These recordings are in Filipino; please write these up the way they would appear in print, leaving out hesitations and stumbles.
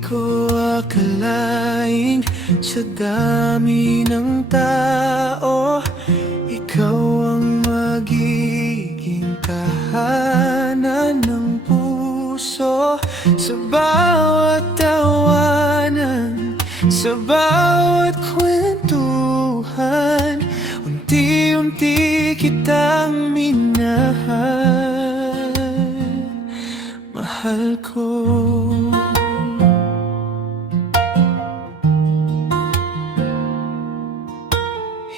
ko akalaing sa dami ng tao, ikaw ang magiging tahanan ng puso. Sa bawat tawanan, sa bawat kwentuhan, unti-unti kitang minahal, mahal ko.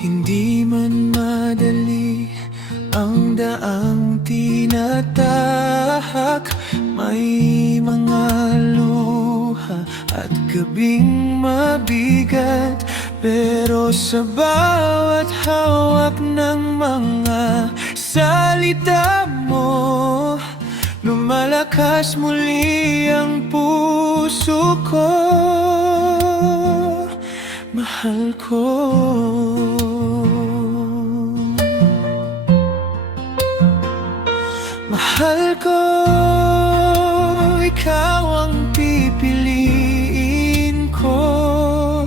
Hindi man madali ang daang tinatahak, may mga luha at gabing mabigat, pero sa bawat hawak ng mga salita mo, lumalakas muli ang puso ko, mahal ko. Mahal ko, ikaw ang pipiliin ko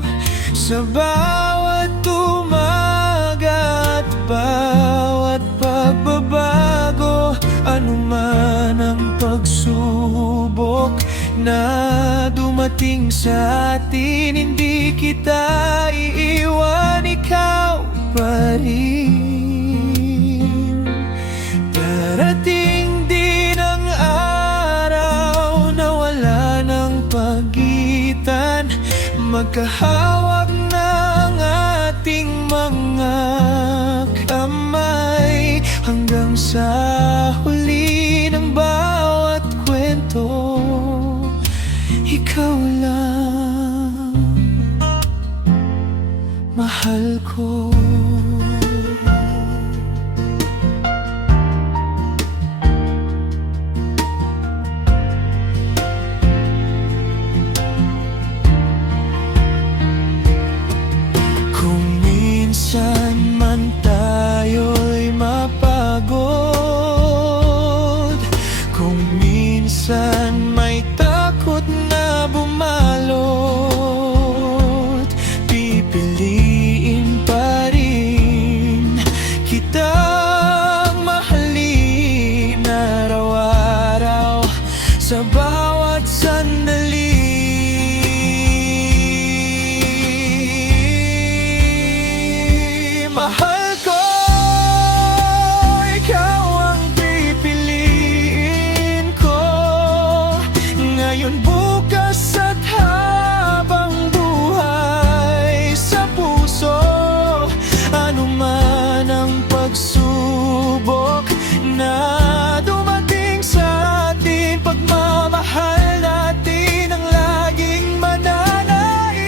sa bawat umaga at bawat pagbabago. Anuman ang pagsubok na dumating sa atin, hindi kita iiwan, ikaw pa rin. Darating din ang araw na wala ng pagitan, magkahawak ng ating mga kamay, hanggang sa huli ng bawat kwento, ikaw lang, mahal ko. Minsan man tayo'y mapagod, kung minsan may takot na bumalot, pipiliin pa rin kitang mahalin araw-araw sa bawat sandali. Mahal ko, ikaw ang pipiliin ko, ngayon, bukas at habang buhay sa puso. Ano man ang pagsubok na dumating sa atin, pagmamahal natin ang laging mananaig.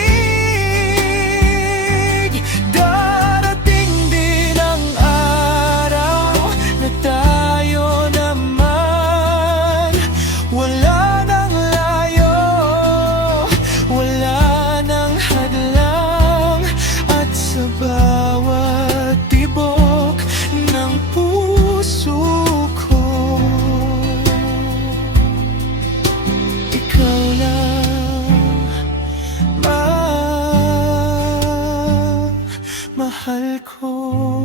Darating din ang araw na tayo naman wala nang layo, wala nang hadlang, at sa bawat tibok ng puso ko, ikaw lang, mahal ko.